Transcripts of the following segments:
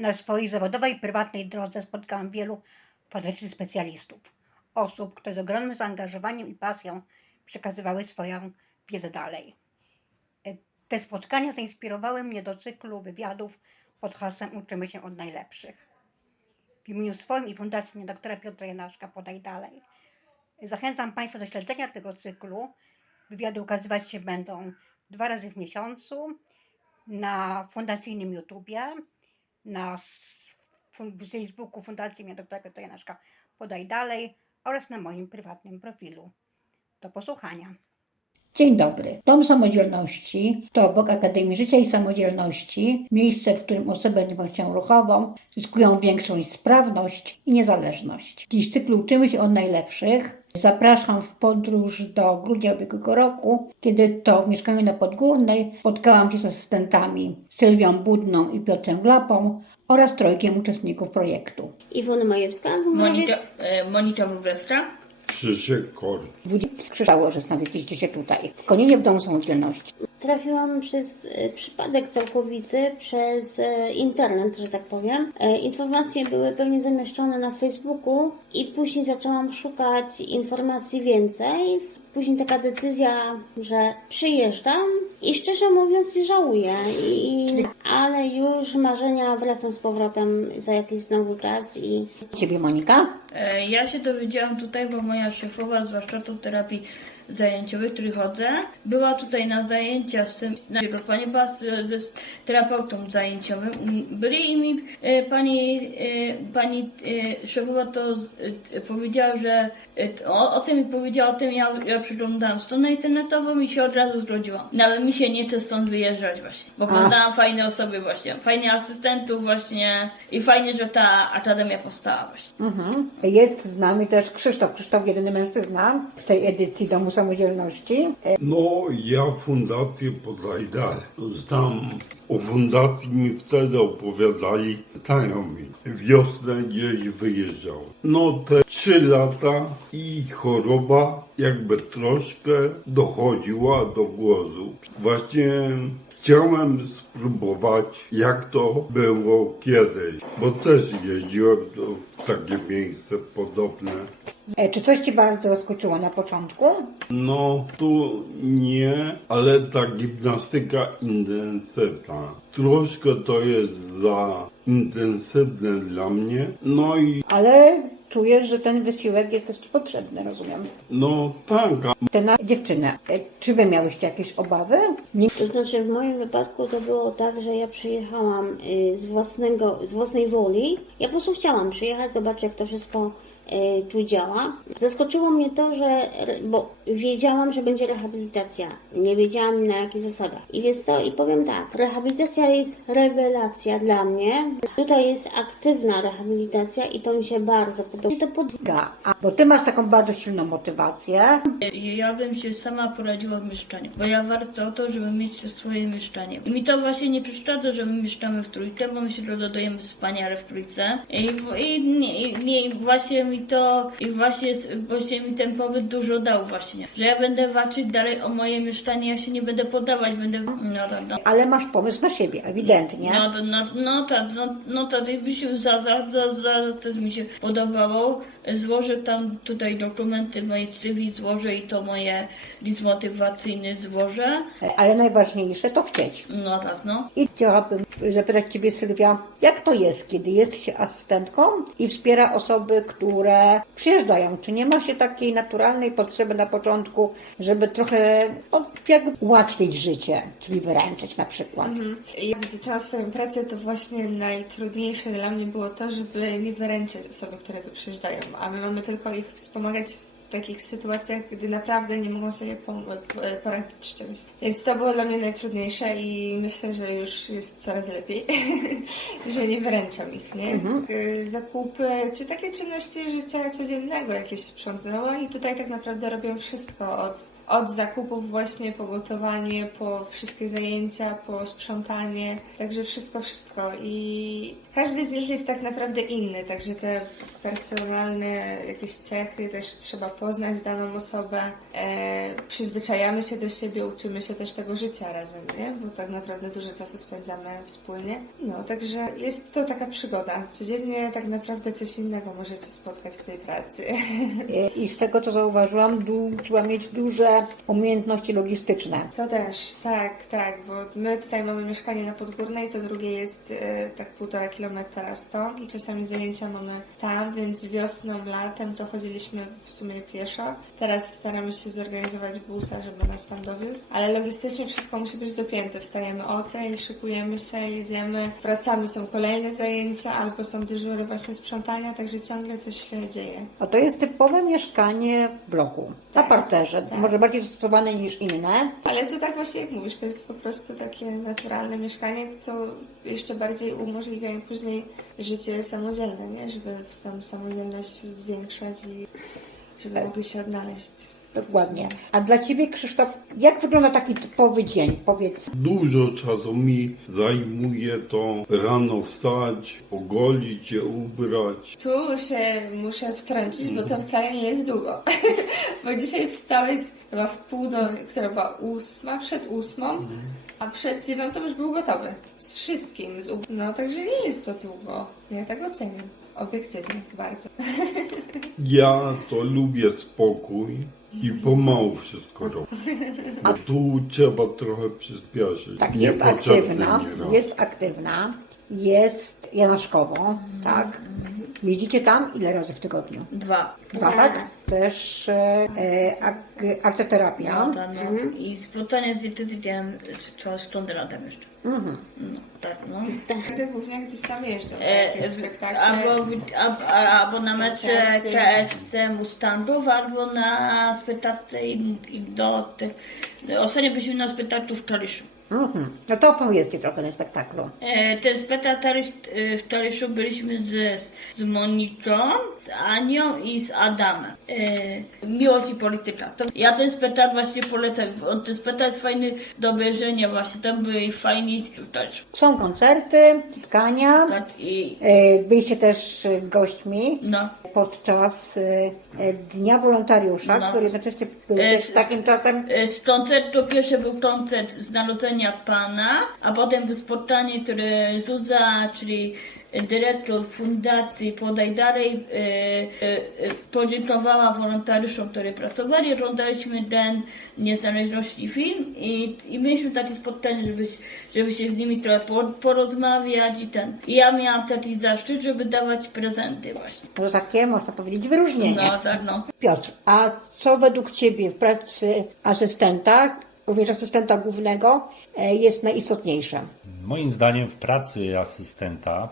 Na swojej zawodowej, prywatnej drodze spotkałam wielu fantastycznych specjalistów. Osób, które z ogromnym zaangażowaniem i pasją przekazywały swoją wiedzę dalej. Te spotkania zainspirowały mnie do cyklu wywiadów pod hasłem Uczymy się od najlepszych. W imieniu swoim i Fundacji doktora Piotra Janaszka podaj dalej. Zachęcam Państwa do śledzenia tego cyklu. Wywiady ukazywać się będą dwa razy w miesiącu na fundacyjnym YouTubie, na Facebooku Fundacji doktora Piotra Janaszka podaj dalej oraz na moim prywatnym profilu. Do posłuchania. Dzień dobry. Dom Samodzielności to obok Akademii Życia i Samodzielności miejsce, w którym osoby niepełnosprawnością ruchową zyskują większą sprawność i niezależność. Dziś w cyklu Uczymy się od najlepszych. Zapraszam w podróż do grudnia ubiegłego roku, kiedy to w mieszkaniu na Podgórnej spotkałam się z asystentami Sylwią Budną i Piotrem Glapą oraz trojkiem uczestników projektu. Iwona Majewska, Monika, e, Monika Wróblewska. Krzysiek Kor. Krzyżało, że znaleźliście się tutaj, w Koninie w Domu Samodzielności. Trafiłam przez e, przypadek całkowity, przez e, internet, że tak powiem. E, Informacje były pewnie zamieszczone na Facebooku i później zaczęłam szukać informacji więcej. Później taka decyzja, że przyjeżdżam i szczerze mówiąc nie żałuję. I, ale już marzenia wracam z powrotem za jakiś znowu czas i Ciebie Monika? Ja się dowiedziałam tutaj, bo moja szefowa z warsztatu terapii zajęciowej, który chodzę, była tutaj na zajęcia z tym, pani była z, ze terapeutą zajęciowym. Byli i mi e, pani, e, pani e, szefowa to e, powiedziała, że e, o, o tym mi powiedziała, o tym ja, ja przeglądałam stronę internetową i się od razu zgodziłam. No ale mi się nie chce stąd wyjeżdżać właśnie, bo poznałam fajne osoby właśnie, fajnie asystentów właśnie i fajnie, że ta akademia powstała właśnie. Mhm. Jest z nami też Krzysztof, Krzysztof jedyny mężczyzna w tej edycji Domu Samodzielności. No, ja fundację podaj dalej. Znam o fundacji mi wtedy opowiadali znajomi. Wiosnę gdzieś wyjeżdżał. No te trzy lata i choroba jakby troszkę dochodziła do głosu. Właśnie chciałem spróbować jak to było kiedyś, bo też jeździłem do, w takie miejsce podobne. E, Czy coś Ci bardzo zaskoczyło na początku? No tu nie, ale ta gimnastyka intensywna. Troszkę to jest za intensywne dla mnie. No i Ale czujesz, że ten wysiłek jest też Ci potrzebny, rozumiem. no tak, Ty na dziewczynę, e, czy Wy miałyście jakieś obawy? Nie. To znaczy w moim wypadku to było tak, że ja przyjechałam y, z, własnego, z własnej woli. Ja po prostu chciałam przyjechać, zobaczyć jak to wszystko tu działa. Zaskoczyło mnie to, że, bo wiedziałam, że będzie rehabilitacja. Nie wiedziałam na jakich zasadach. I wiesz co, i powiem tak, rehabilitacja jest rewelacja dla mnie. Tutaj jest aktywna rehabilitacja i to mi się bardzo podoba. I to pod... Ga, A, bo Ty masz taką bardzo silną motywację. Ja bym się sama poradziła w mieszkaniu, bo ja walczę o to, żeby mieć swoje mieszkanie. I mi to właśnie nie przeszkadza, że my mieszkamy w trójkę, bo my się dodajemy wspaniale w trójce. I, i, i, i właśnie mi to, i właśnie, właśnie mi ten pobyt dużo dał właśnie, że ja będę walczyć dalej o moje mieszkanie, ja się nie będę poddawać, będę, no tak, no. Ale masz pomysł na siebie, ewidentnie. No, no, no tak, no, no tak, jakby się za, za, za, za, to mi się podobało. Złożę tam tutaj dokumenty moje CV złożę i to moje list motywacyjny złożę. Ale najważniejsze to chcieć. No tak, no. I chciałabym zapytać Ciebie, Sylwia, jak to jest, kiedy jest się asystentką i wspiera osoby, które przyjeżdżają? Czy nie ma się takiej naturalnej potrzeby na początku, żeby trochę no, jakby ułatwić życie, czyli wyręczyć na przykład? Jak zaczęłam swoją pracę, to właśnie najtrudniejsze dla mnie było to, żeby nie wyręczyć osoby, które tu przyjeżdżają, a my mamy tylko ich wspomagać takich sytuacjach, gdy naprawdę nie mogą sobie poradzić z czymś. Więc to było dla mnie najtrudniejsze i myślę, że już jest coraz lepiej, że nie wyręczam ich, nie? Y, Zakupy, czy takie czynności życia codziennego, jakieś sprzątnęła i tutaj tak naprawdę robią wszystko od, od zakupów właśnie, po gotowanie, po wszystkie zajęcia, po sprzątanie, także wszystko, wszystko i każdy z nich jest tak naprawdę inny, także te personalne jakieś cechy też trzeba poznać daną osobę, e, przyzwyczajamy się do siebie, uczymy się też tego życia razem, nie? Bo tak naprawdę dużo czasu spędzamy wspólnie. No, także jest to taka przygoda. Codziennie tak naprawdę coś innego możecie spotkać w tej pracy. I z tego, co zauważyłam, du- trzeba mieć duże umiejętności logistyczne. To też, tak, tak, bo my tutaj mamy mieszkanie na Podgórnej, to drugie jest e, tak półtora kilometra stąd i czasami zajęcia mamy tam, więc wiosną, latem to chodziliśmy w sumie pieszo. Teraz staramy się zorganizować busa, żeby nas tam dowiózł, ale logistycznie wszystko musi być dopięte. Wstajemy o tej, szykujemy się, jedziemy, wracamy, są kolejne zajęcia albo są dyżury właśnie sprzątania, także ciągle coś się dzieje. A to jest typowe mieszkanie w bloku, na Tak, parterze, tak. może bardziej dostosowane niż inne. Ale to tak właśnie jak mówisz, to jest po prostu takie naturalne mieszkanie, co jeszcze bardziej umożliwia im później życie samodzielne, nie? Żeby tą samodzielność zwiększać i żeby mogli się odnaleźć. Dokładnie. A dla Ciebie, Krzysztof, jak wygląda taki typowy dzień? Powiedz. Dużo czasu mi zajmuje to rano wstać, ogolić się, ubrać. Tu się muszę wtrącić, bo to wcale nie jest długo. bo dzisiaj wstałeś chyba w pół do, która była ósma, przed ósmą, a przed dziewiątą już był gotowy. Z wszystkim. Z, no także nie jest to długo. Ja tak oceniam. Obiektywnie, bardzo. Ja to lubię spokój i pomału wszystko robię. Bo tu trzeba trochę przyspieszyć. Tak, jest aktywna, jest aktywna, jest janaszkowo, tak? Jeździcie tam ile razy w tygodniu? Dwa. Dwa, tak? Też e, e, ak- arteterapia. No, tak, no. I splątanie z dietetykiem trzeba z latem jeszcze. Mhm. No, tak, no. Wtedy głównie gdzieś tam jeżdżą E, spektakle. albo, w- albo na mecze koncerty. KS Mustangów, albo na spektakle i, i do tych... Ostatnio byliśmy na spektaklu w Kaliszu. Mhm. No to opowiedzcie trochę na spektaklu. E, ten spektakl e, w Kaliszu byliśmy z, z Moniką, z Anią i z Adamem. E, miłość i polityka. To ja ten spektakl właśnie polecam. On- Ten spektakl jest fajny do obejrzenia właśnie. Tam byli fajni w Kaliszu. Są koncerty, spotkania. Tak i E, Byliście też e, gośćmi no. podczas e, e, Dnia Wolontariusza, No. który jednocześnie był E, też takim czasem E, Z koncertu pierwszy był koncert z Narodzenia Pana, a potem było spotkanie, które Zuza, czyli dyrektor fundacji Podaj Dalej, e, e, e, podziękowała wolontariuszom, którzy pracowali. Oglądaliśmy Den Niezależności film i, i mieliśmy takie spotkanie, żeby, żeby się z nimi trochę po, porozmawiać i ten. I ja miałam taki zaszczyt, żeby dawać prezenty właśnie. może takie, można powiedzieć, wyróżnienie. No tak no. Piotr, a co według Ciebie w pracy asystenta, również asystenta głównego, e, jest najistotniejsze? Moim zdaniem w pracy asystenta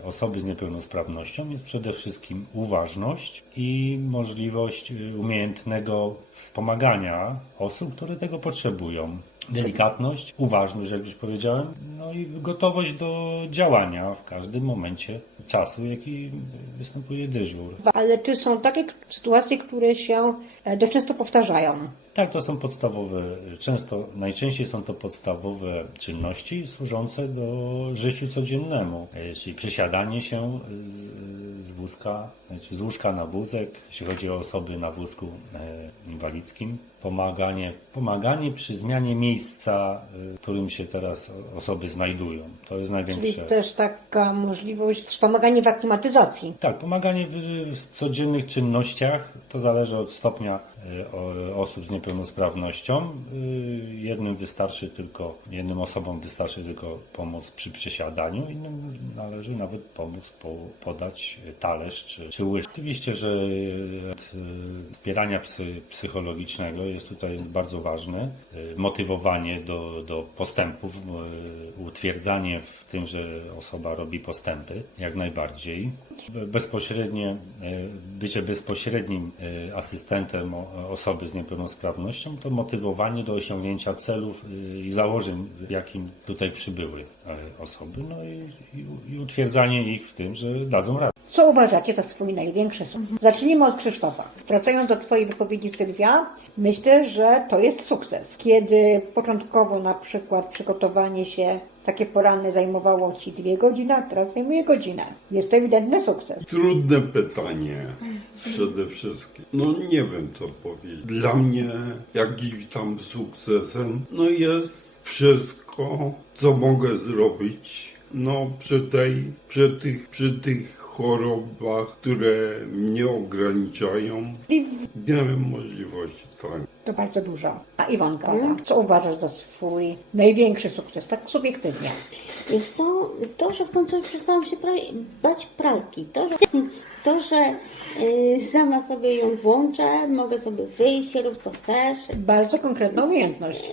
y, osoby z niepełnosprawnością jest przede wszystkim uważność i możliwość y, umiejętnego wspomagania osób, które tego potrzebują. Delikatność, uważność, jak już powiedziałem, no i gotowość do działania w każdym momencie czasu, jaki występuje dyżur. Ale czy są takie sytuacje, które się e, dość często powtarzają? Tak, to są podstawowe, często, najczęściej są to podstawowe czynności służące do życiu codziennemu, e, czyli przesiadanie się z, z wózka, znaczy z łóżka na wózek, jeśli chodzi o osoby na wózku e, inwalidzkim, pomaganie, pomaganie przy zmianie miejsca, e, w którym się teraz osoby znajdują. To jest Czyli największe. też taka możliwość wspomagania w aklimatyzacji. Tak, pomaganie w, w codziennych czynnościach to zależy od stopnia e, osób z niepełnosprawnością. Y, Jednym wystarczy tylko, jednym osobom wystarczy tylko pomoc przy przesiadaniu, innym należy nawet pomóc po, podać talerz czy, czy łyż. Oczywiście, że e, wspierania psy, psychologicznego jest tutaj bardzo ważne. E, Motywowanie do, do postępów, utwierdzanie w tym, że osoba robi postępy, jak najbardziej. Be- Bezpośrednie, bycie bezpośrednim asystentem osoby z niepełnosprawnością to motywowanie do osiągnięcia celów e, i założeń, w jakim tutaj przybyły e, osoby, no i, i, i utwierdzanie ich w tym, że dadzą radę. Co uważacie za swój największy sukces? Zacznijmy od Krzysztofa. Wracając do Twojej wypowiedzi, Sylwia, myślę, że to jest sukces. Kiedy początkowo na przykład przygotowanie się takie poranne zajmowało Ci dwie godziny, a teraz zajmuje godzinę. Jest to ewidentny sukces. Trudne pytanie. przede wszystkim. No nie wiem co powiedzieć. Dla mnie jakimś tam sukcesem no jest wszystko, co mogę zrobić no przy tej, przy tych, przy tych chorobach, które mnie ograniczają. I Miałem możliwości, tak. To bardzo dużo. A Iwonka, co uważasz za swój największy sukces, tak subiektywnie? Wiesz co, to, że w końcu przestałam się pra- bać pralki, to, że, to, że y, sama sobie ją włączę, mogę sobie wyjść, rób co chcesz. Bardzo konkretna umiejętność.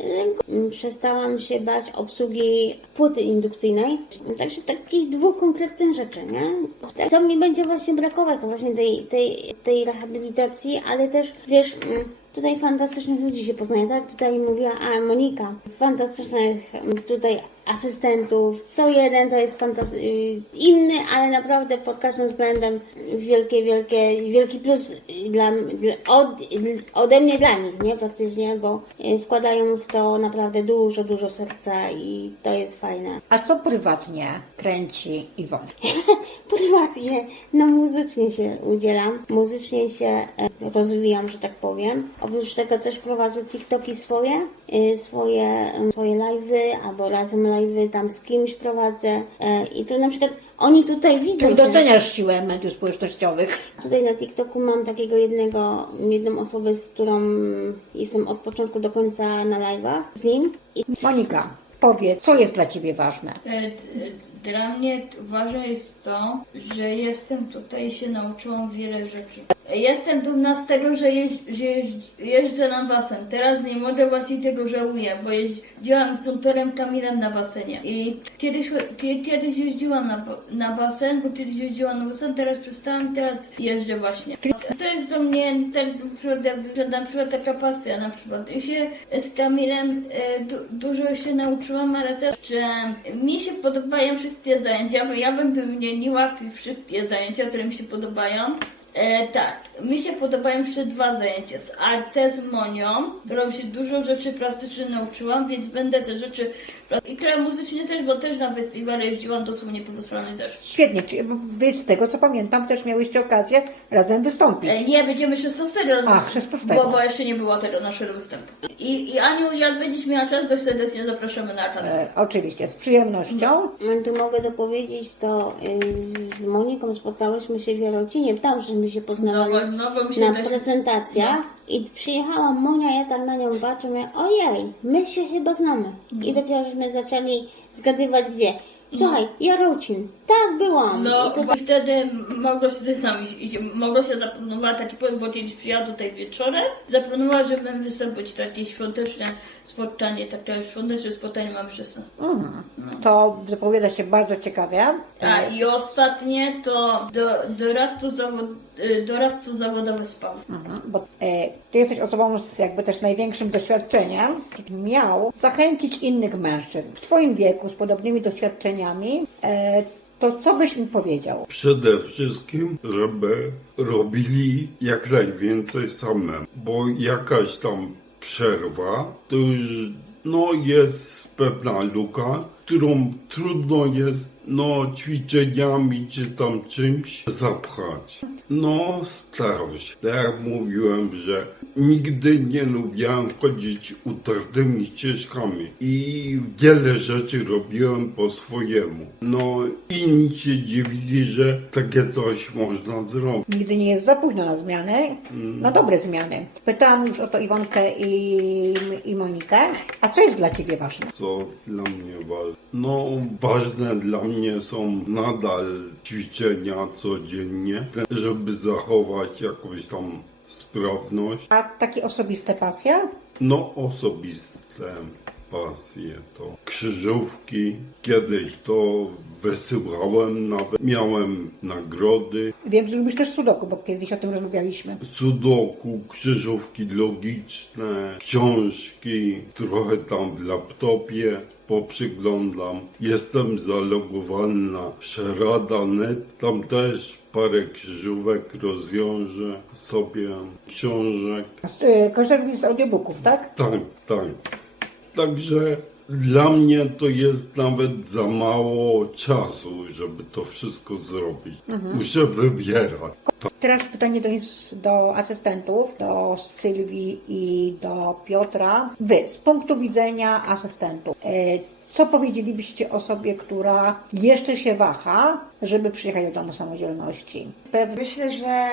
Y, Przestałam się bać obsługi płyty indukcyjnej. Także takich dwóch konkretnych rzeczy, nie? Co mi będzie właśnie brakować, to właśnie tej, tej, tej rehabilitacji, ale też, wiesz, mm, tutaj fantastycznych ludzi się poznaje, tak? Tutaj mówiła a, Monika, fantastycznych mm, tutaj asystentów, co jeden to jest fantasty- y, inny, ale naprawdę pod każdym względem wielkie, wielkie, wielki plus dla, od, ode mnie dla nich, nie praktycznie, bo y, wkładają w to naprawdę dużo, dużo serca i to jest fajne. A co prywatnie kręci Iwonę? Prywatnie, no muzycznie się udzielam, muzycznie się e, rozwijam, że tak powiem. Oprócz tego też prowadzę TikToki swoje, y, swoje, em, swoje live'y, albo razem live'y tam z kimś prowadzę e, i to na przykład oni tutaj widzą, Czyli że- doceniasz siłę mediów społecznościowych. Tutaj na TikToku mam takiego jednego, jedną osobę, z którą jestem od początku do końca na live'ach z nim. I Monika, powiedz, co jest dla Ciebie ważne? E, Dla mnie ważne jest to, że jestem tutaj i się nauczyłam wiele rzeczy. Jestem dumna z tego, że, jeź, że jeź, jeżdżę na basen. Teraz nie mogę właśnie tego żałuję, bo jeździłam z doktorem Kamilem na basenie. I kiedyś, kie- kiedyś jeździłam na, na basen, bo kiedyś jeździłam na basen, teraz przestałam, teraz jeżdżę właśnie. To jest do mnie przykład, jakby, na przykład taka pasja na przykład. I się z Kamilem e, du, dużo się nauczyłam, ale też, że mi się podobają wszystkie zajęcia, bo ja bym wymieniła wszystkie zajęcia, które mi się podobają. E, tak, mi się podobają jeszcze dwa zajęcia z Arte z Monią, którą się dużo rzeczy plastycznych nauczyłam, więc będę te rzeczy i które muzycznie też, bo też na festiwale jeździłam, to są niepełnosprawne też. Świetnie, czy Wy z tego co pamiętam też miałyście okazję razem wystąpić. E, nie, będziemy 16 razem. Ach, 16. Bo, bo jeszcze nie było tego naszego występu. I, I Aniu, jak będziesz miała czas, to serdecznie zapraszamy na kanał. E, oczywiście, z przyjemnością. tu mogę dopowiedzieć, to y, z Moniką spotkałyśmy się w Jarocinie, tam żeśmy się No poznawali no się na też... prezentacjach. I przyjechała Monia, ja tak na nią patrzę, mówię, ojej, my się chyba znamy. I dopiero żeśmy zaczęli zgadywać gdzie. Słuchaj, Jarocin, tak byłam. No, I to wtedy mogło się też z nami iść. Mogło się zaplanowała taki powiem, bo kiedyś przyjechała tutaj wieczorem. Zaplanowała, że będę wystąpić takie świąteczne spotkanie, takie świąteczne spotkanie mam 16. Mhm. To zapowiada się bardzo ciekawie. A i ostatnie to do, doradców, zawod, y, doradców zawodowych SPAW. Mhm, bo e, ty jesteś osobą z jakby też największym doświadczeniem. Miał zachęcić innych mężczyzn w twoim wieku z podobnymi doświadczeniami. E, to co byś im powiedział? Przede wszystkim, żeby robili jak najwięcej samemu, bo jakaś tam przerwa to już no, jest pewna luka, którą trudno jest no, ćwiczeniami czy tam czymś zapchać. No, się. Tak jak mówiłem, że nigdy nie lubiłem chodzić utartymi ścieżkami i wiele rzeczy robiłem po swojemu. No, inni się dziwili, że takie coś można zrobić. Nigdy nie jest za późno na zmiany, na dobre zmiany. Pytałam już o to Iwonkę i, i Monikę. A co jest dla Ciebie ważne? co dla mnie ważne. No, ważne dla mnie są nadal ćwiczenia codziennie, żeby zachować jakąś tam sprawność. A takie osobiste pasje? No, osobiste pasje to krzyżówki. Kiedyś to wysyłałem nawet. Miałem nagrody. Wiem, że lubisz też sudoku, bo kiedyś o tym rozmawialiśmy. Sudoku, krzyżówki logiczne, książki, trochę tam w laptopie poprzyglądam. Jestem zalogowany na Sherada.net, tam też parę krzyżówek rozwiążę sobie, książek. E, Korzystasz z audiobooków, tak? Tak, tak. Także Dla mnie to jest nawet za mało czasu, żeby to wszystko zrobić. Muszę wybierać. Teraz pytanie do, do asystentów, do Sylwii i do Piotra. Wy, z punktu widzenia asystentów, e, co powiedzielibyście osobie, która jeszcze się waha, żeby przyjechać do domu samodzielności? Myślę, że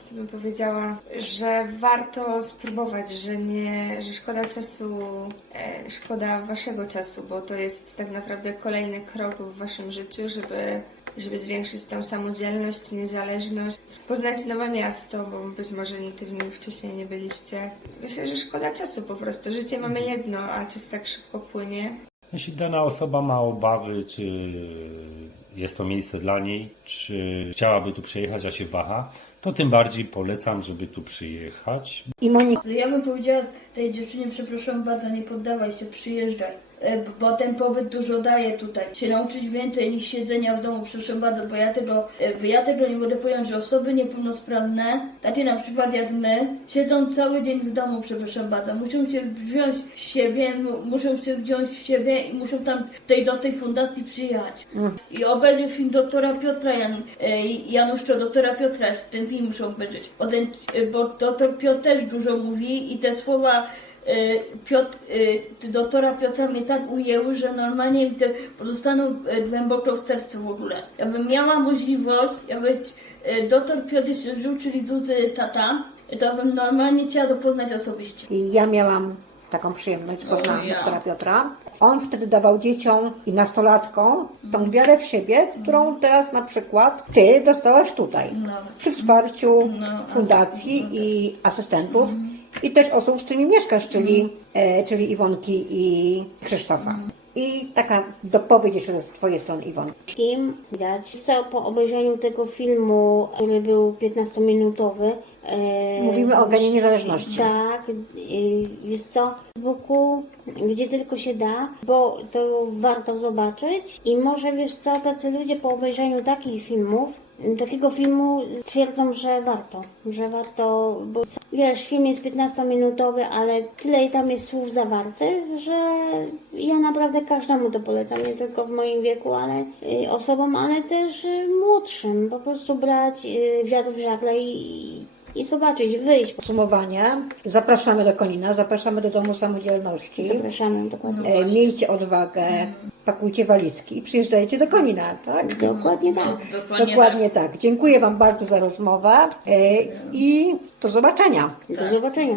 co bym powiedziała, że warto spróbować, że nie, że szkoda czasu, e, szkoda waszego czasu, bo to jest tak naprawdę kolejny krok w waszym życiu, żeby, żeby zwiększyć tą samodzielność, niezależność, poznać nowe miasto, bo być może nigdy w nim wcześniej nie byliście. Myślę, że szkoda czasu po prostu. Życie mamy jedno, a czas tak szybko płynie. Jeśli dana osoba ma obawy, czy jest to miejsce dla niej, czy chciałaby tu przyjechać, a się waha, to tym bardziej polecam, żeby tu przyjechać, i Monika. Ja bym powiedziała tej dziewczynie, przepraszam bardzo, nie poddawaj się, przyjeżdżaj. E, Bo ten pobyt dużo daje tutaj. Się nauczyć więcej niż siedzenia w domu, przepraszam bardzo, bo ja tego, e, ja tego nie będę powiedział, że osoby niepełnosprawne, takie na przykład jak my, siedzą cały dzień w domu, przepraszam bardzo. Muszą się wziąć w siebie, mu- muszą się wziąć w siebie i muszą tam tej, do tej fundacji przyjechać. I obejrzeć film doktora Piotra Jan, e, Januszcza, doktora Piotra, ten film muszą obejrzeć. Bo, ten, bo doktor Piotr też dużo mówi i te słowa Piotr, e, doktora Piotra mnie tak ujęły, że normalnie mi te pozostaną e, głęboko w sercu w ogóle. Ja bym miała możliwość, ja bym, doktor Piotr jeszcze żył, czyli Zuzy tata, to bym normalnie chciała to poznać osobiście. I ja miałam taką przyjemność, poznałam ja. doktora Piotra. On wtedy dawał dzieciom i nastolatkom tą wiarę w siebie, którą teraz na przykład ty dostałaś tutaj. No. Przy wsparciu No, fundacji i asystentów i też osób, z którymi mieszkasz, czyli, e, czyli Iwonki i Krzysztofa. I taka dopowiedź jeszcze z twojej strony Iwon. Kim widać. Co po obejrzeniu tego filmu, który był 15-minutowy, e, Mówimy o genie niezależności. Tak, jest co, w Facebooku, gdzie tylko się da, bo to warto zobaczyć i może wiesz co, tacy ludzie po obejrzeniu takich filmów, takiego filmu twierdzą, że warto, że warto, bo wiesz, film jest 15-minutowy, ale tyle tam jest słów zawartych, że ja naprawdę każdemu to polecam, nie tylko w moim wieku, ale osobom, ale też młodszym, po prostu brać y, wiatr w żagle i, i zobaczyć, wyjść. Podsumowanie. Zapraszamy do Konina, zapraszamy do Domu Samodzielności. Zapraszamy dokładnie. E, miejcie odwagę, pakujcie walizki i przyjeżdżajcie do Konina, tak? Dokładnie tak. Dokładnie, Dokładnie tak. Dziękuję Wam bardzo za rozmowę e, i do zobaczenia. Do zobaczenia.